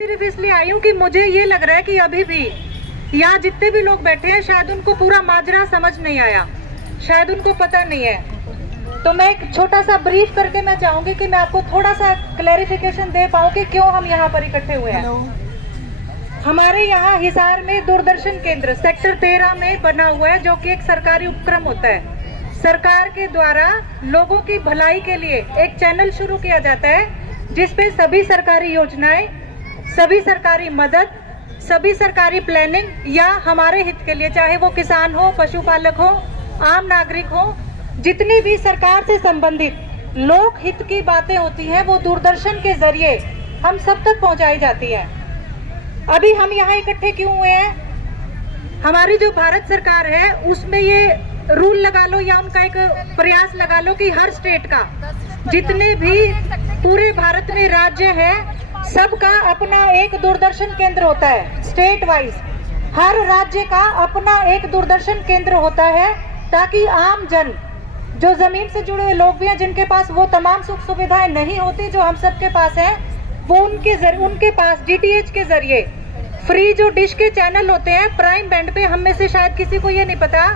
सिर्फ इसलिए आई हूँ कि मुझे ये लग रहा है कि अभी भी यहाँ जितने भी लोग बैठे हैं शायद उनको पूरा माजरा समझ नहीं आया, शायद उनको पता नहीं है। तो मैं एक छोटा सा ब्रीफ करके मैं चाहूंगी कि मैं आपको थोड़ा सा क्लैरिफिकेशन दे पाऊँ कि क्यों हम यहाँ पर इकट्ठे हुए हैं। हमारे यहाँ हिसार में दूरदर्शन केंद्र सेक्टर 13 में बना हुआ है, जो कि एक सरकारी उपक्रम होता है। सरकार के द्वारा लोगों की भलाई के लिए एक चैनल शुरू किया जाता है जिसपे सभी सरकारी योजनाएं, सभी सरकारी मदद, सभी सरकारी प्लानिंग या हमारे हित के लिए, चाहे वो किसान हो, पशुपालक हो, आम नागरिक हो, जितनी भी सरकार से संबंधित लोक हित की बातें होती हैं वो दूरदर्शन के जरिए हम सब तक पहुंचाई जाती है। अभी हम यहाँ इकट्ठे क्यों हुए हैं? हमारी जो भारत सरकार है उसमें ये रूल लगा लो या उनका एक प्रयास लगा लो कि हर स्टेट का, जितने भी पूरे भारत में राज्य है, सबका अपना एक दूरदर्शन केंद्र होता है। स्टेट वाइज हर राज्य का अपना एक दूरदर्शन केंद्र होता है, ताकि आम जन, जो जमीन से जुड़े हुए लोग भी हैं, जिनके पास वो तमाम सुख सुविधाएं नहीं होती जो हम सबके पास है, वो उनके पास डीटीएच के जरिए फ्री जो डिश के चैनल होते हैं प्राइम बैंड पे। हम में से शायद किसी को ये नहीं पता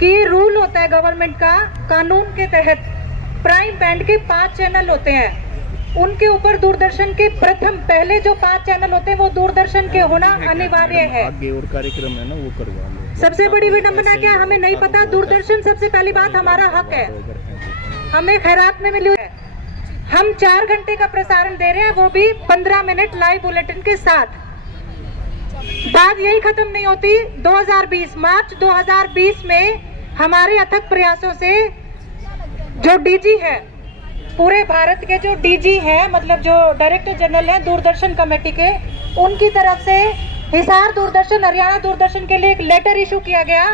कि ये रूल होता है गवर्नमेंट का, कानून के तहत प्राइम बैंड के 5 चैनल होते हैं। उनके ऊपर दूरदर्शन के पहले जो 5 चैनल होते हैं वो दूरदर्शन के होना अनिवार्य है। आगे और कार्यक्रम है ना वो करवा लो। सबसे बड़ी विडंबना क्या, हमें नहीं पता दूरदर्शन, सबसे पहली बात हमारा हक है, हमें खैरात में मिली है। हम 4 घंटे का प्रसारण दे रहे हैं, वो भी 15 मिनट लाइव बुलेटिन के साथ। बात यही खत्म नहीं होती। 2020 मार्च 2020 में हमारे अथक प्रयासों से जो डीजी है, पूरे भारत के जो डीजी हैं, मतलब जो डायरेक्टर जनरल हैं दूरदर्शन कमेटी के, उनकी तरफ से हिसार दूरदर्शन, हरियाणा दूरदर्शन के लिए एक लेटर इशू किया गया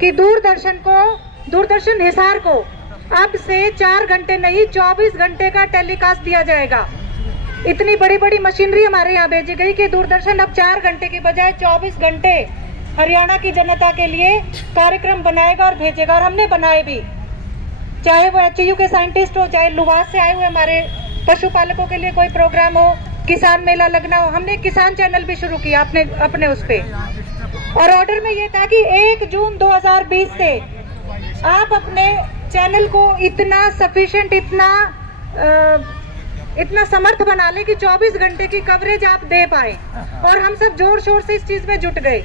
कि दूरदर्शन हिसार को अब से 4 घंटे नहीं 24 घंटे का टेलीकास्ट दिया जाएगा। इतनी बड़ी बड़ी मशीनरी हमारे यहाँ भेजी गई कि दूरदर्शन अब 4 घंटे की बजाय 24 घंटे हरियाणा की जनता के लिए कार्यक्रम बनाएगा और भेजेगा, और हमने बनाए भी। चाहे वो एचयू के साइंटिस्ट हो, चाहे लुवास से आए हुए हमारे पशुपालकों के लिए कोई प्रोग्राम हो, किसान मेला लगना हो, हमने किसान चैनल भी शुरू किया अपने उस पे। और ऑर्डर में ये था कि 1 जून 2020 से आप अपने चैनल को इतना सफिशिएंट, इतना समर्थ बना ले कि 24 घंटे की कवरेज आप दे पाए। और हम सब जोर शोर से इस चीज में जुट गए।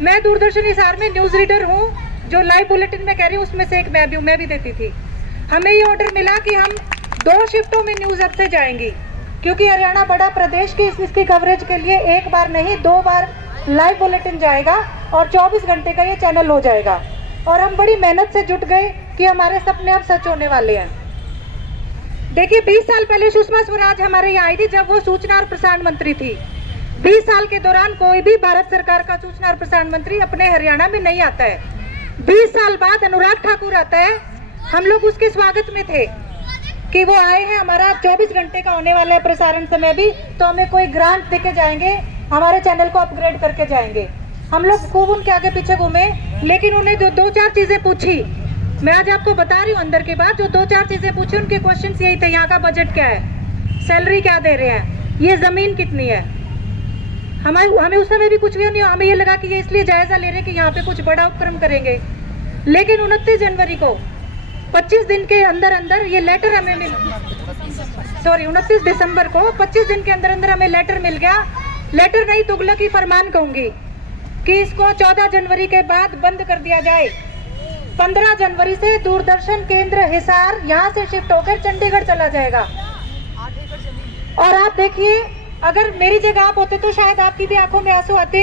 मैं दूरदर्शन हिसार में न्यूज रीडर हूँ, जो लाइव बुलेटिन में कह रही हूँ उसमें से एक मैं भी देती थी। हमें ये ऑर्डर मिला कि हम 2 शिफ्टों में न्यूज अब से जाएंगी, क्योंकि हरियाणा बड़ा प्रदेश की इसकी कवरेज के लिए 1 बार नहीं 2 बार लाइव बुलेटिन जाएगा और 24 घंटे का ये चैनल हो जाएगा। और हम बड़ी मेहनत से जुट गए कि हमारे सपने अब सच होने वाले हैं। देखिए, 20 साल पहले सुषमा स्वराज हमारे यहाँ आई थी, जब वो सूचना और प्रसारण मंत्री थी। 20 साल के दौरान कोई भी भारत सरकार का सूचना और प्रसारण मंत्री अपने हरियाणा में नहीं आता है। 20 साल बाद अनुराग ठाकुर आता है। हम लोग उसके स्वागत में थे कि वो आए हैं, हमारा 24 घंटे का होने वाला है प्रसारण समय भी, तो हमें कोई ग्रांट देके जाएंगे, हमारे चैनल को अपग्रेड करके जाएंगे। हम लोग खूब उनके आगे पीछे घूमे, लेकिन उन्हें जो 2-4 चीजें पूछी, मैं आज आपको बता रही हूँ अंदर की बात। जो 2-4 चीजें पूछी, उनके क्वेश्चन यही थे, यहाँ का बजट क्या है, सैलरी क्या दे रहे हैं, ये जमीन कितनी है। हमें उस समय भी कुछ भी नहीं, हमें ये लगा कि ये इसलिए जायजा ले रहे हैं कि यहाँ पे कुछ बड़ा उपक्रम करेंगे। लेकिन 29 जनवरी को 25 दिन के अंदर ये लेटर हमें 29 दिसंबर को 25 दिन के अंदर हमें लेटर मिल गया। लेटर नहीं, तुगलकी फरमान कहूंगी, कि इसको 14 जनवरी के बाद बंद कर दिया जाए। 15 जनवरी से दूरदर्शन केंद्र हिसार यहाँ से शिफ्ट होकर चंडीगढ़ चला जाएगा। और आप देखिए, अगर मेरी जगह आप होते तो शायद आपकी भी आंखों में आंसू आते,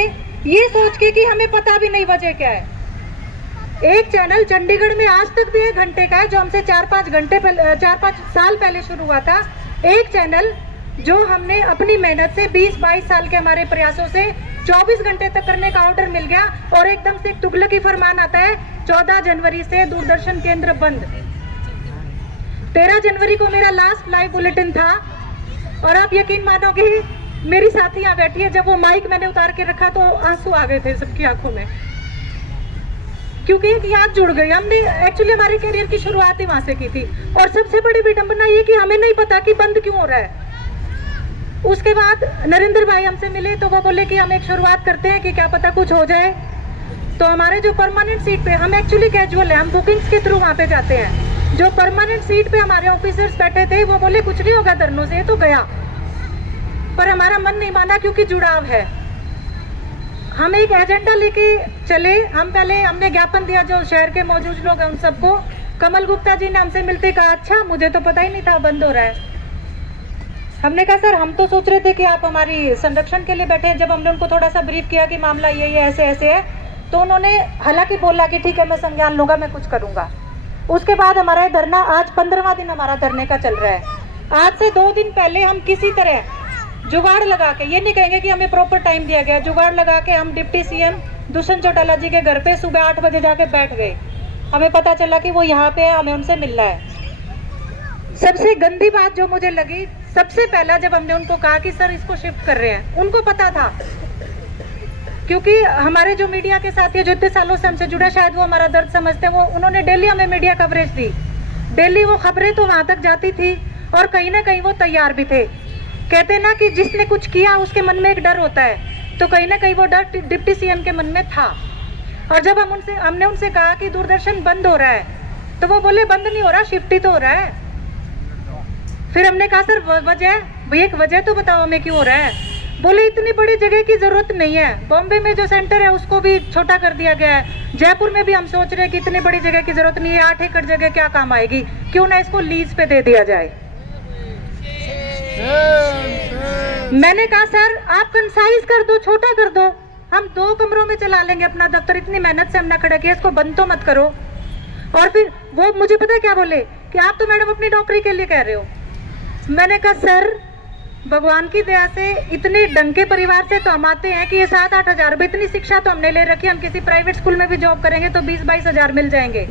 ये सोच के कि हमें पता भी नहीं वजह क्या है। एक चैनल चंडीगढ़ में आज तक भी 1 घंटे का है, जो हमसे 4-5 साल पहले शुरू हुआ था। एक चैनल जो हमने अपनी मेहनत से 20-22 साल के हमारे प्रयासों से 24 घंटे तक करने का ऑर्डर मिल गया, और एकदम से तुगलकी फरमान आता है 14 जनवरी से दूरदर्शन केंद्र बंद। 13 जनवरी को मेरा लास्ट लाइव बुलेटिन था, और आप यकीन मानोगे, मेरी साथी यहाँ बैठी है, जब वो माइक मैंने उतार के रखा तो आंसू आ गए थे सबकी आंखों में, क्योंकि एक याद जुड़ गई। हमने एक्चुअली हमारे करियर की शुरुआत ही वहां से की थी। और सबसे बड़ी विडंबना ये कि हमें नहीं पता कि बंद क्यों हो रहा है। उसके बाद नरेंद्र भाई हमसे मिले तो वो बोले कि हम एक शुरुआत करते हैं कि क्या पता कुछ हो जाए। तो हमारे जो परमानेंट सीट पे, हम एक्चुअली कैजुअल है, हम बुकिंग्स के थ्रू वहाँ पे जाते हैं, जो परमानेंट सीट पे हमारे ऑफिसर्स बैठे थे वो बोले कुछ नहीं होगा धरनों से, तो गया। पर हमारा मन नहीं माना क्योंकि जुड़ाव है। हम एक एजेंडा लेके चले। हम पहले हमने ज्ञापन दिया जो शहर के मौजूद लोग हैं उन सबको। कमल गुप्ता जी ने हमसे मिलते कहा अच्छा मुझे तो पता ही नहीं था बंद हो रहा है। हमने कहा सर हम तो सोच रहे थे कि आप हमारी संरक्षण के लिए बैठे हैं। जब हमने उनको थोड़ा सा ब्रीफ किया कि मामला ये ऐसे ऐसे है, तो उन्होंने हालांकि बोला कि ठीक है मैं संज्ञान लूंगा, मैं कुछ करूंगा। उसके बाद हमारा ये धरना, आज 15वां दिन हमारा धरने का चल रहा है। आज से 2 दिन पहले हम किसी तरह जुगाड़ लगा के, ये नहीं कहेंगे कि हमें प्रॉपर टाइम दिया गया, जुगाड़ लगा के हम डिप्टी सीएम दुष्यंत चौटाला जी के घर पे सुबह 8 बजे जाके बैठ गए। हमें पता चला कि वो यहाँ पे है, हमें उनसे मिलना है। सबसे गंदी बात जो मुझे लगी, सबसे पहला जब हमने उनको कहा कि सर इसको शिफ्ट कर रहे हैं, उनको पता था क्योंकि हमारे जो मीडिया के साथी जो इतने सालों से हमसे जुड़े, शायद वो हमारा दर्द समझते हैं, वो उन्होंने डेली हमें मीडिया कवरेज दी। डेली वो खबरें तो वहां तक जाती थी और कहीं ना कहीं वो तैयार भी थे। कहते ना कि जिसने कुछ किया उसके मन में एक डर होता है, तो कहीं ना कहीं वो डर डिप्टी सीएम के मन में था। और जब हमने उनसे कहा कि दूरदर्शन बंद हो रहा है, तो वो बोले बंद नहीं हो रहा, शिफ्ट ही तो हो रहा है। फिर हमने कहा सर एक वजह तो बताओ हमें क्यों हो रहा है। बोले इतनी बड़ी जगह की जरूरत नहीं है, बॉम्बे में जो सेंटर है उसको भी छोटा कर दिया गया है, जयपुर में भी हम सोच रहे हैं कि इतनी बड़ी जगह की जरूरत नहीं है, 8 एकड़ जगह क्या काम आएगी, क्यों ना इसको लीज पे दे दिया जाए। मैंने कहा सर आप कंसाइज कर दो, छोटा कर दो, हम 2 कमरों में चला लेंगे अपना दफ्तर, इतनी मेहनत से हमने खड़ा किया, इसको बंद तो मत करो। और फिर वो मुझे पता है क्या बोले कि आप तो मैडम अपनी नौकरी के लिए कह रहे हो। मैंने कहा सर भगवान की दया से इतने डंके परिवार से तो हम आते हैं कि ये 7-8 हज़ार रुपये, इतनी शिक्षा तो हमने ले रखी है, हम किसी प्राइवेट स्कूल में भी जॉब करेंगे तो 20-22 हज़ार मिल जाएंगे।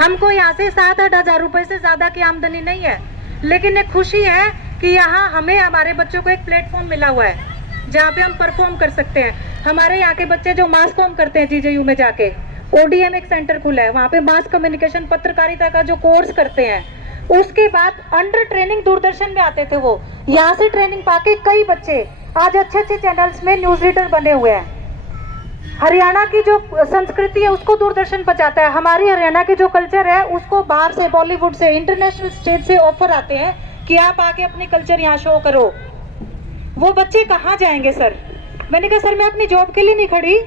हमको यहाँ से 7-8 हज़ार रुपये से ज़्यादा की आमदनी नहीं है, लेकिन एक खुशी है कि यहाँ हमें हमारे बच्चों को एक प्लेटफॉर्म मिला हुआ है जहाँ पे हम परफॉर्म कर सकते हैं। हमारे यहाँ के बच्चे जो मास कॉम करते हैं जीजेयू में जाके, ODM एक सेंटर खुला है, वहाँ पे मास कम्युनिकेशन पत्रकारिता का जो कोर्स करते हैं, उसके बाद अंडर ट्रेनिंग दूरदर्शन में आते थे, वो यहाँ से ट्रेनिंग पाके कई बच्चे आज अच्छे चैनल्स में न्यूज रीडर बने हुए हैं। हरियाणा की जो संस्कृति है उसको दूरदर्शन पहुंचाता है। हमारी हरियाणा की जो कल्चर है उसको बाहर से, बॉलीवुड से, इंटरनेशनल स्टेज से ऑफर आते हैं कि आप आके अपनी कल्चर यहाँ शो करो। वो बच्चे कहाँ जाएंगे सर? मैंने कहा सर मैं अपनी जॉब के लिए नहीं खड़ी,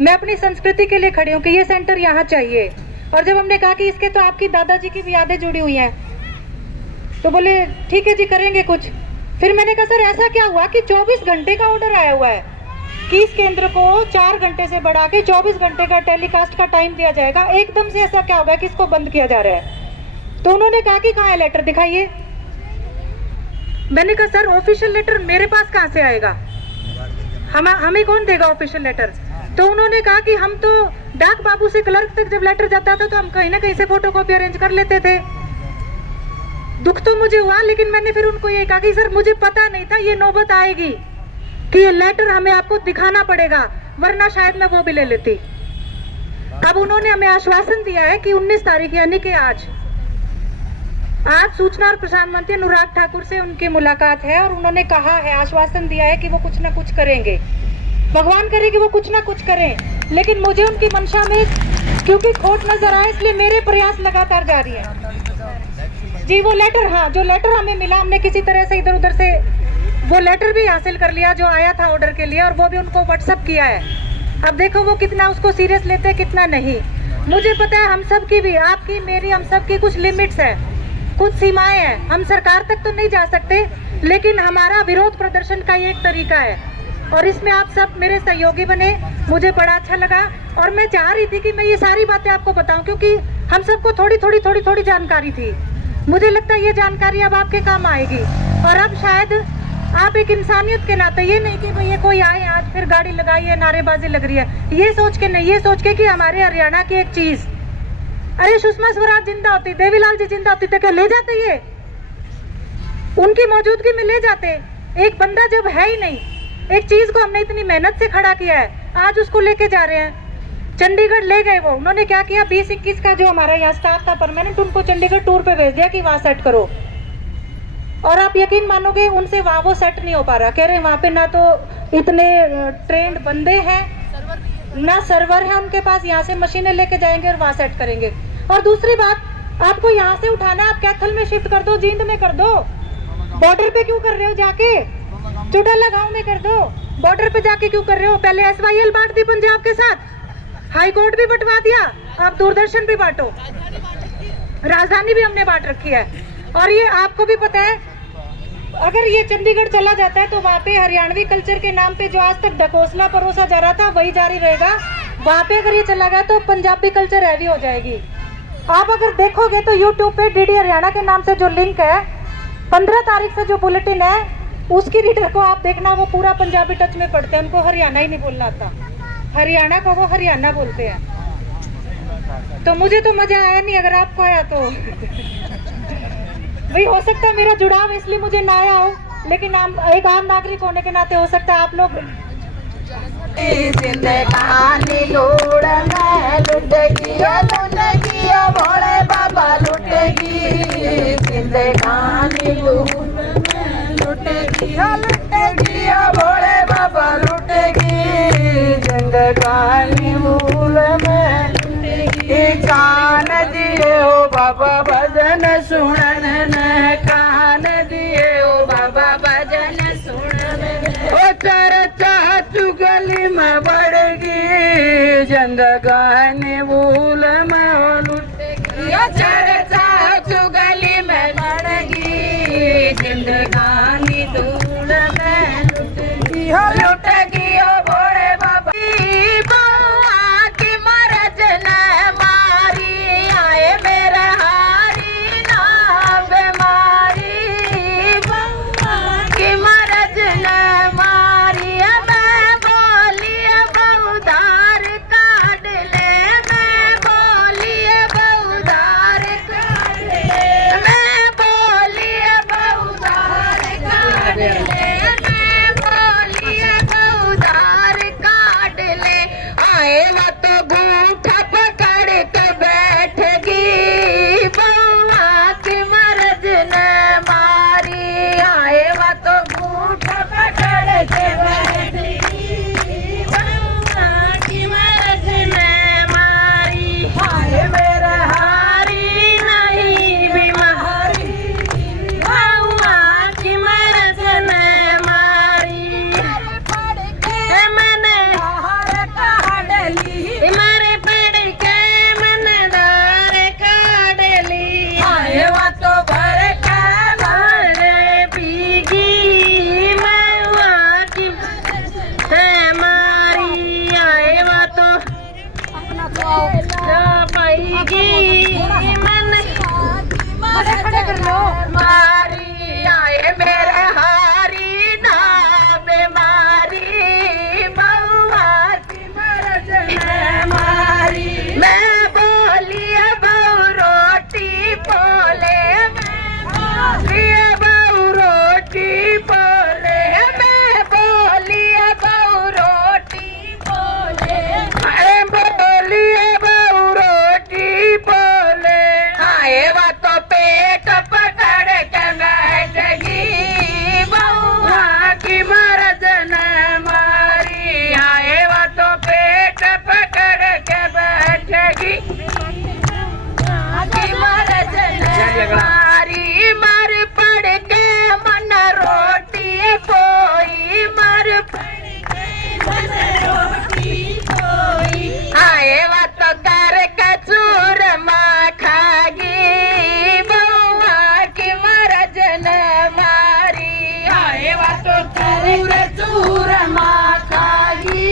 मैं अपनी संस्कृति के लिए खड़ी हूँ कि ये सेंटर यहाँ चाहिए। और जब हमने कहा कि इसके तो आपकी दादाजी की भी यादें जुड़ी हुई हैं, तो बोले ठीक है जी करेंगे कुछ। फिर मैंने कहा सर ऐसा क्या हुआ कि 24 घंटे का ऑर्डर आया हुआ है कि इस केंद्र को 4 घंटे से बढ़ा के 24 घंटे का टेलीकास्ट का टाइम दिया जाएगा, एकदम से ऐसा क्या होगा कि इसको बंद किया जा रहा है? तो उन्होंने कहा कि कहाँ है लेटर, दिखाइए। मैंने कहा सर ऑफिशियल लेटर मेरे पास कहाँ से आएगा, हमें कौन देगा ऑफिशियल लेटर? तो उन्होंने कहा कि हम तो डाक बाबू से क्लर्क तक जब लेटर जाता था तो हम कहीं ना कहीं से फोटोकॉपी अरेंज कर लेते थे। दुख तो मुझे हुआ, लेकिन मैंने फिर उनको ये कहा कि सर मुझे पता नहीं था ये नौबत आएगी कि ये लेटर हमें आपको दिखाना पड़ेगा, वरना शायद मैं वो भी ले लेती। अब उन्होंने हमें आश्वासन दिया है कि 19 तारीख यानी कि आज सूचना और प्रसारण मंत्री अनुराग ठाकुर से उनकी मुलाकात है और उन्होंने कहा है, आश्वासन दिया है कि वो कुछ ना कुछ करेंगे। भगवान करे कि वो कुछ ना कुछ करें, लेकिन मुझे उनकी मंशा में क्योंकि खोट नजर आए, इसलिए मेरे प्रयास लगातार जारी है। जी वो लेटर, हाँ जो लेटर हमें मिला, हमने किसी तरह से इधर उधर से वो लेटर भी हासिल कर लिया जो आया था ऑर्डर के लिए, और वो भी उनको व्हाट्सअप किया है। अब देखो वो कितना उसको सीरियस लेते हैं कितना नहीं। मुझे पता है हम सब की भी, आपकी मेरी, हम सब की कुछ लिमिट्स है, कुछ सीमाएं हैं, हम सरकार तक तो नहीं जा सकते, लेकिन हमारा विरोध प्रदर्शन का ये एक तरीका है और इसमें आप सब मेरे सहयोगी बने, मुझे बड़ा अच्छा लगा। और मैं चाह रही थी कि मैं ये सारी बातें आपको बताऊं क्योंकि हम सबको थोड़ी थोड़ी जानकारी थी। मुझे लगता है ये जानकारी अब आपके काम आएगी और अब शायद आप एक इंसानियत के नाते, ये नहीं कि भाई ये कोई आए आज फिर गाड़ी लगाई है नारेबाजी लग रही है, ये सोच के नहीं, ये सोच के कि हमारे हरियाणा की एक चीज, अरे सुषमा स्वराज जिंदा होती, देवीलाल जी जिंदा होती तो क्या ले जाते? ये उनकी मौजूदगी में ले जाते। एक बंदा जब है ही नहीं, एक चीज को हमने इतनी मेहनत से खड़ा किया है, आज उसको लेके जा रहे हैं। चंडीगढ़ ले गए वो, उन्होंने क्या किया, 20-21 का जो हमारा यहाँ स्टाफ था परमानेंट, उनको चंडीगढ़ टूर पे भेज दिया कि वहां सेट करो। और आप यकीन मानोगे उनसे वहाँ वो सेट नहीं हो पा रहा। कह रहे वहाँ पे ना तो इतने ट्रेंड बंदे हैं, ना सर्वर है उनके पास, यहाँ से मशीनें लेके जाएंगे और वहाँ सेट करेंगे। और दूसरी बात, आपको यहाँ से उठाना, आप कैथल में शिफ्ट कर दो, जींद में कर दो, बॉर्डर पे क्यों कर रहे हो जाके, चुटाला गांव में कर दो, बॉर्डर पे जाके क्यों कर रहे हो? पहले SYL बांट दी पंजाब के साथ, हाई कोर्ट भी बंटवा दिया, आप दूरदर्शन भी बांटो, राजधानी भी हमने बांट रखी है। और ये आपको भी पता है, अगर ये चंडीगढ़ चला जाता है तो वहाँ पे हरियाणवी कल्चर के नाम पे जो आज तक ढकोसला परोसा जा रहा था वही जारी रहेगा। वहाँ पे अगर ये चला गया तो पंजाबी कल्चर हैवी हो जाएगी। आप अगर देखोगे तो यूट्यूब पे DD हरियाणा के नाम से जो लिंक है, 15 तारीख से जो बुलेटिन है उसकी रीडर को आप देखना, वो पूरा पंजाबी टच में पढ़ते हैं, उनको हरियाणा ही नहीं बोलना आता, हरियाणा को वो हरियाणा बोलते हैं। तो मुझे तो मजा आया नहीं, अगर आपको आया तो भाई हो सकता है मेरा जुड़ाव इसलिए मुझे ना आया हो, लेकिन एक आम नागरिक होने के नाते हो सकता है आप लोग कहानी लूट में लुटेगी भोले बाबा लुटेगी, कहानी लूट में लुटेगी भोले बाबा लुटेगी, कहानी भूल में लुटेगी। कान दिए हो बाबा भजन सुनन न, कान दिए हो बाबा भजन सुनन ओ चर्चा चुगली में बढ़गी, जिंदगानी भूल में लुटेगी, चर्चा चुगली में बढ़गी, जिंदगानी धूल में लुटेगी, लुटेगी ओ भोले बाबा बउआ की मरज न मारी, आए मेरे हारी ना बीमारी, बउआ की मरज न मारी, मैं बोली बहुधार काट ले, मैं बोली बहुधार काट ले, मैं बोली बहुधार काट ले, मैं बोली बहुधार काट ले, आए वो तो गूठा पकड़ के बैठगी, बउआ की मर्द न मारी, आए वो तो गूठा पकड़ के बैठगी, बउआ की मर्द न मारी, आए मेरे हारी नहीं बीमारी, बउआ की मर्द न मारी, मैंने मारे पड़ के मैंने दार काट ली, आए वो तो भर के मारे पीगी, बउआ की मारी, आए वो तो पाईगी, मैंने मारी, आए मेरे हारी ना बीमारी, बउआ की मर्द न मारी, मैं बोली बहु रोटी पोले, मैं बोली बहु रोटी पोले, मैं बोली बहु रोटी पोले, मैं बोली बहु रोटी पोले, आए वो तो पेट पकड़ के बैठगी, बउआ की मर्द न मारी, आए वो तो पेट पकड़ के बैठगी, की मर्द न मारी, मर पड़ के मन रोटी पोई, मर पड़ के मन रोटी पोई, आए वो तो कर के चूर खागी, बउआ की मर्द न मारी, आए वो तो कर चूर खागी,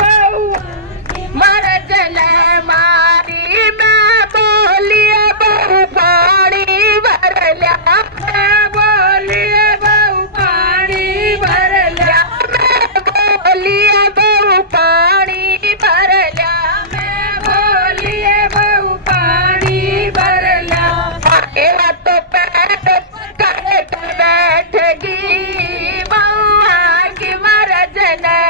बउआ की मर्द न मारी, मैं बोली बहु पानी भर लिया, मैं बोली बहु पानी भर लिया, मैं बोली बहु पानी भर लिया, मैं बोली बहु पानी भर लिया, आए वो तो पेट पकड़ के बैठगी, बउआ की मर्द न